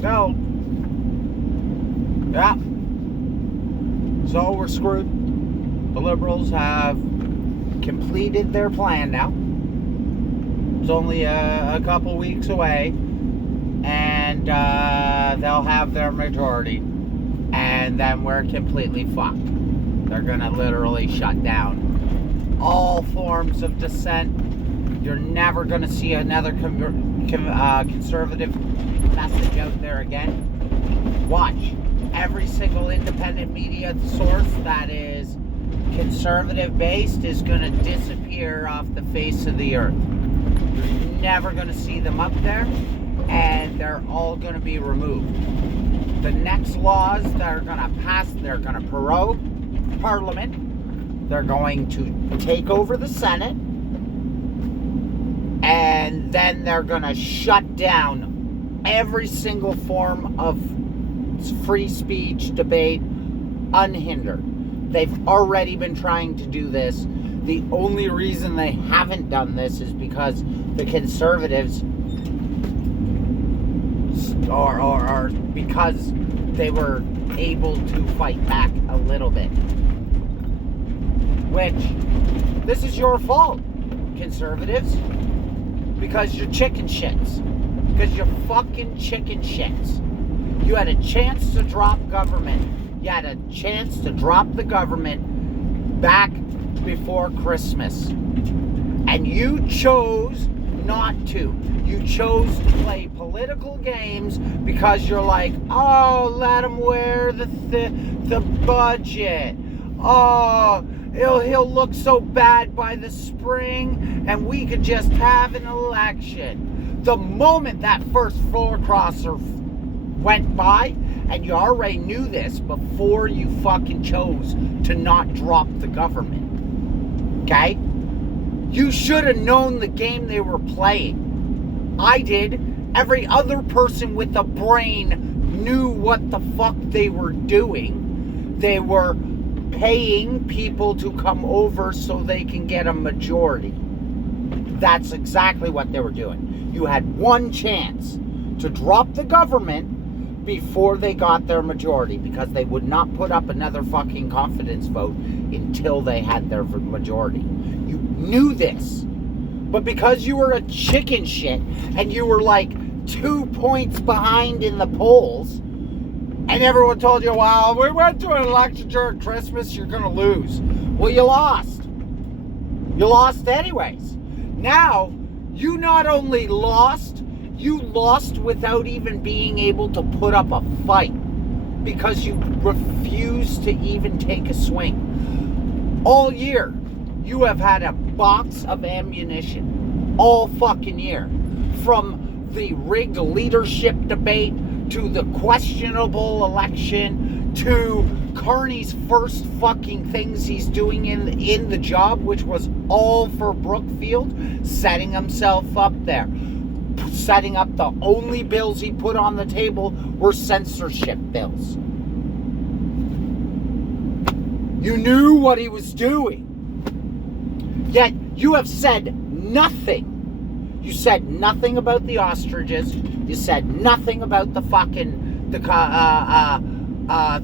So, yeah. So we're screwed. The Liberals have completed their plan now. It's only a couple weeks away, and they'll have their majority, and then we're completely fucked. They're gonna literally shut down all forms of dissent. You're never gonna see another conservative message out there again. Watch. Every single independent media source that is conservative based is going to disappear off the face of the earth. You're never going to see them up there, and they're all going to be removed. The next laws that are going to pass, they're going to prorogue Parliament. They're going to take over the Senate, and then they're going to shut down every single form of free speech, debate, unhindered. They've already been trying to do this. The only reason they haven't done this is because the conservatives or because they were able to fight back a little bit. Which, this is your fault, conservatives. Because you're chicken shits. Because you're fucking chicken shits. You had a chance to drop government. You had a chance to drop the government back before Christmas. And you chose not to. You chose to play political games because you're like, oh, let him wear the budget. Oh, he'll look so bad by the spring, and we could just have an election. The moment that first floor crosser went by, and you already knew this before you fucking chose to not drop the government. Okay? You should have known the game they were playing. I did. Every other person with a brain knew what the fuck they were doing. They were paying people to come over so they can get a majority. That's exactly what they were doing. You had one chance to drop the government before they got their majority, because they would not put up another fucking confidence vote until they had their majority. You knew this. But because you were a chicken shit and you were like 2 points behind in the polls, and everyone told you, wow, we went to an election during Christmas, you're going to lose. Well, you lost. You lost anyways. Now, you not only lost, you lost without even being able to put up a fight because you refused to even take a swing. All year, you have had a box of ammunition. All fucking year. From the rigged leadership debate to the questionable election to Carney's first fucking things he's doing in the job, which was all for Brookfield, setting himself up there. Setting up the only bills he put on the table were censorship bills. You knew what he was doing. Yet you have said nothing. You said nothing about the ostriches. You said nothing about the fucking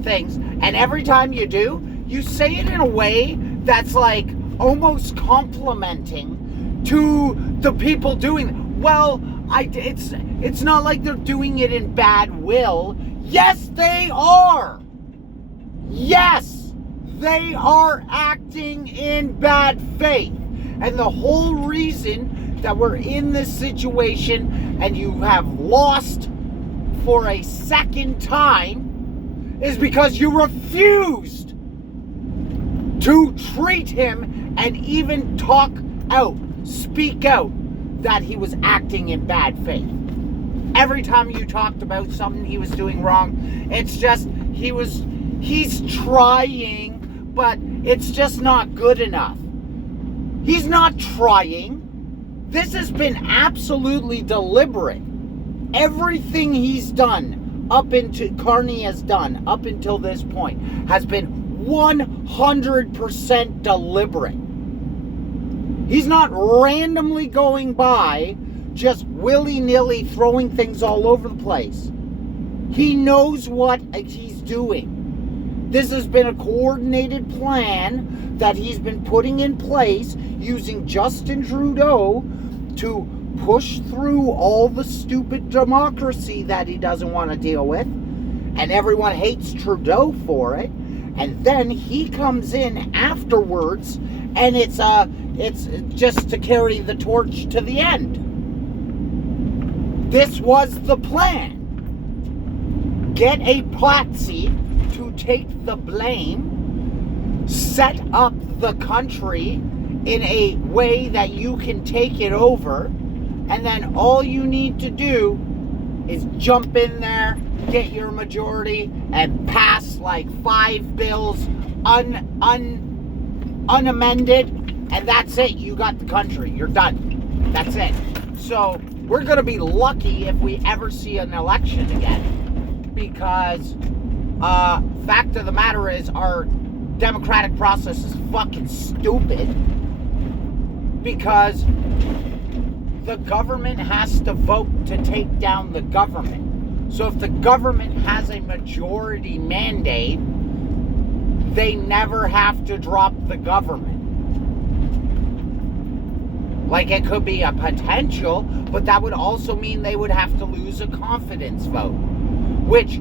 things. And every time you do, you say it in a way that's like almost complimenting to the people doing it. Well, it's not like they're doing it in bad will. Yes, they are. Yes, they are acting in bad faith. And the whole reason that we're in this situation and you have lost for a second time is because you refused to treat him and even talk out, speak out that he was acting in bad faith. Every time you talked about something he was doing wrong, it's just he's trying, but it's just not good enough. He's not trying. This has been absolutely deliberate. Everything he's done Carney has done up until this point has been 100% deliberate. He's not randomly going by, just willy-nilly throwing things all over the place. He knows what he's doing. This has been a coordinated plan that he's been putting in place using Justin Trudeau to push through all the stupid democracy that he doesn't want to deal with. And everyone hates Trudeau for it. And then he comes in afterwards, and it's just to carry the torch to the end. This was the plan. Get a patsy to take the blame, set up the country in a way that you can take it over, and then all you need to do is jump in there, get your majority, and pass like 5 bills unamended, and that's it. You got the country. You're done. That's it. So we're going to be lucky if we ever see an election again, because fact of the matter is our democratic process is fucking stupid, because the government has to vote to take down the government. So if the government has a majority mandate, they never have to drop the government. Like, it could be a potential, but that would also mean they would have to lose a confidence vote, which,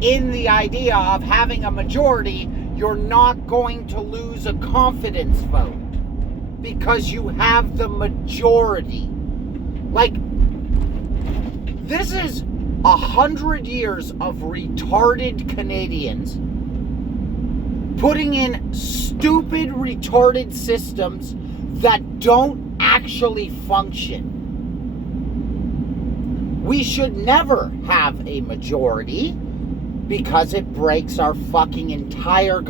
in the idea of having a majority, you're not going to lose a confidence vote because you have the majority. Like, this is 100 years of retarded Canadians putting in stupid, retarded systems that don't actually function. We should never have a majority because it breaks our fucking entire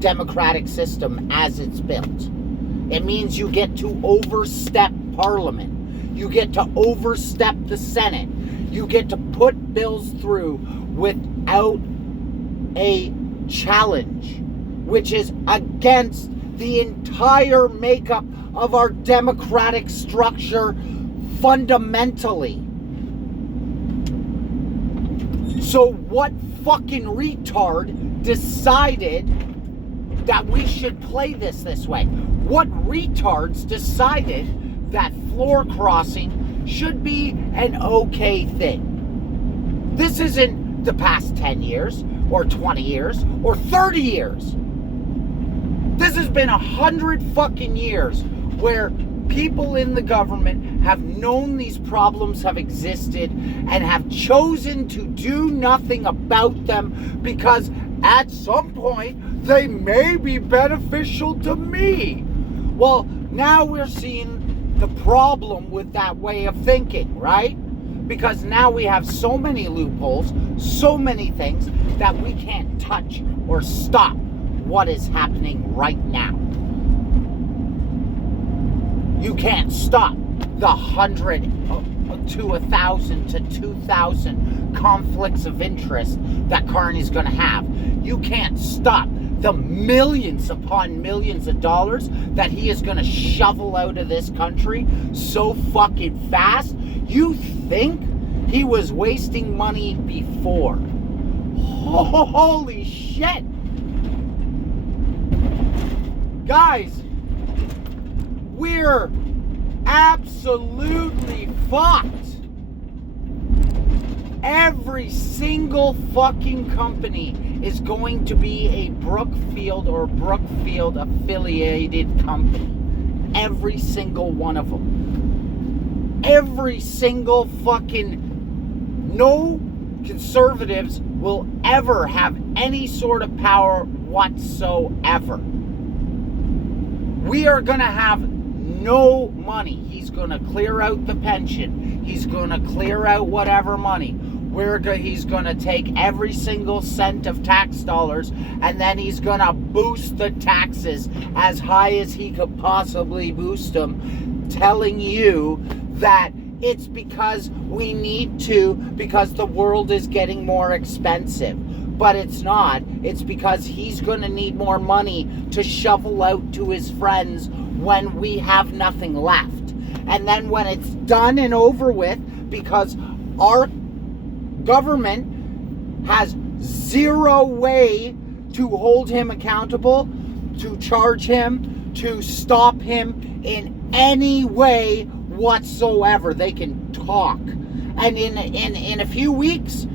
democratic system as it's built. It means you get to overstep Parliament. You get to overstep the Senate. You get to put bills through without a challenge, which is against the entire makeup of our democratic structure fundamentally. So what fucking retard decided that we should play this way? What retards decided that floor crossing should be an okay thing? This isn't the past 10 years or 20 years or 30 years. This has been 100 fucking years where people in the government have known these problems have existed and have chosen to do nothing about them because at some point they may be beneficial to me. Well, now we're seeing the problem with that way of thinking, right? Because now we have so many loopholes, so many things that we can't touch or stop what is happening right now. You can't stop the 100 to 1,000 to 2,000 conflicts of interest that Carney's going to have. You can't stop the millions upon millions of dollars that he is going to shovel out of this country so fucking fast. You think he was wasting money before? Holy shit! Guys, we're absolutely fucked. Every single fucking company is going to be a Brookfield or Brookfield affiliated company. Every single one of them. Every single fucking... No conservatives will ever have any sort of power whatsoever. We are going to have no money. He's going to clear out the pension. He's going to clear out whatever money. He's going to take every single cent of tax dollars, and then he's going to boost the taxes as high as he could possibly boost them, telling you that it's because we need to, because the world is getting more expensive. But it's not. It's because he's going to need more money to shovel out to his friends when we have nothing left. And then when it's done and over with, because our government has zero way to hold him accountable, to charge him, to stop him in any way whatsoever. They can talk. And in a few weeks,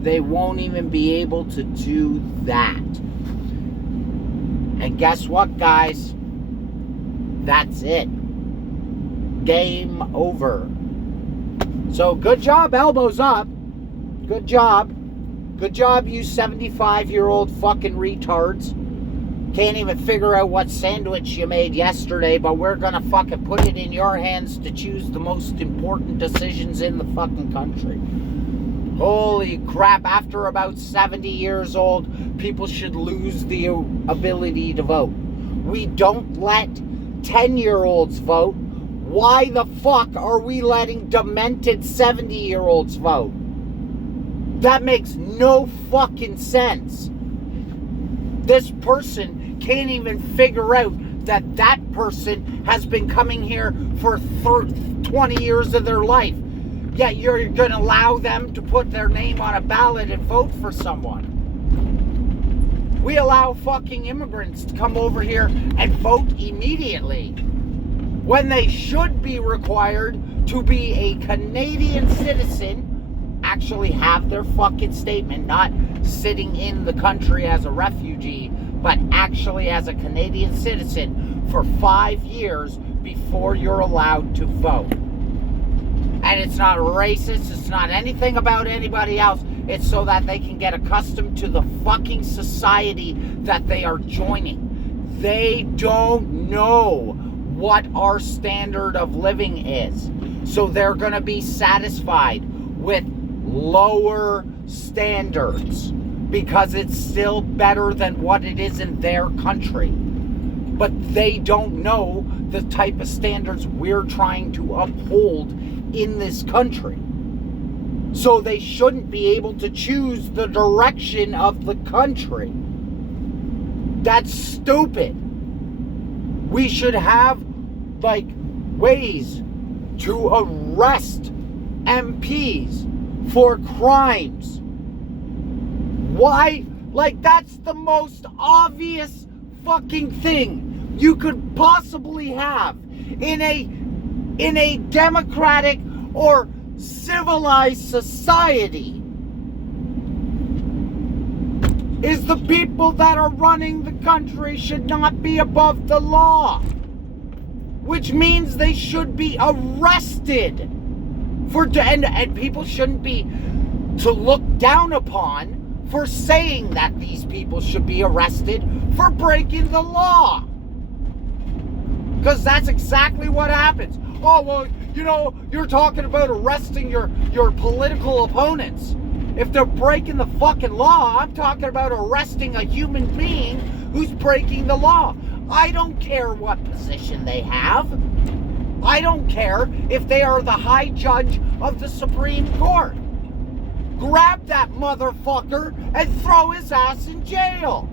they won't even be able to do that. And guess what, guys? That's it. Game over. So good job, elbows up. Good job. Good job, you 75-year-old fucking retards. Can't even figure out what sandwich you made yesterday, but we're gonna fucking put it in your hands to choose the most important decisions in the fucking country. Holy crap, after about 70 years old, people should lose the ability to vote. We don't let 10-year-olds vote. Why the fuck are we letting demented 70-year-olds vote? That makes no fucking sense. This person can't even figure out that that person has been coming here for 20 years of their life. Yet you're going to allow them to put their name on a ballot and vote for someone. We allow fucking immigrants to come over here and vote immediately when they should be required to be a Canadian citizen, actually have their fucking statement, not sitting in the country as a refugee, but actually as a Canadian citizen for 5 years before you're allowed to vote. And it's not racist, it's not anything about anybody else. It's so that they can get accustomed to the fucking society that they are joining. They don't know what our standard of living is. So they're going to be satisfied with lower standards because it's still better than what it is in their country. But they don't know the type of standards we're trying to uphold in this country. So they shouldn't be able to choose the direction of the country. That's stupid. We should have ways to arrest MPs for crimes. Why? That's the most obvious fucking thing you could possibly have in a democratic or civilized society. Is the people that are running the country should not be above the law, which means they should be arrested and people shouldn't be to look down upon for saying that these people should be arrested for breaking the law. Because that's exactly what happens. Oh, well, you're talking about arresting your political opponents. If they're breaking the fucking law, I'm talking about arresting a human being who's breaking the law. I don't care what position they have. I don't care if they are the high judge of the Supreme Court. Grab that motherfucker and throw his ass in jail.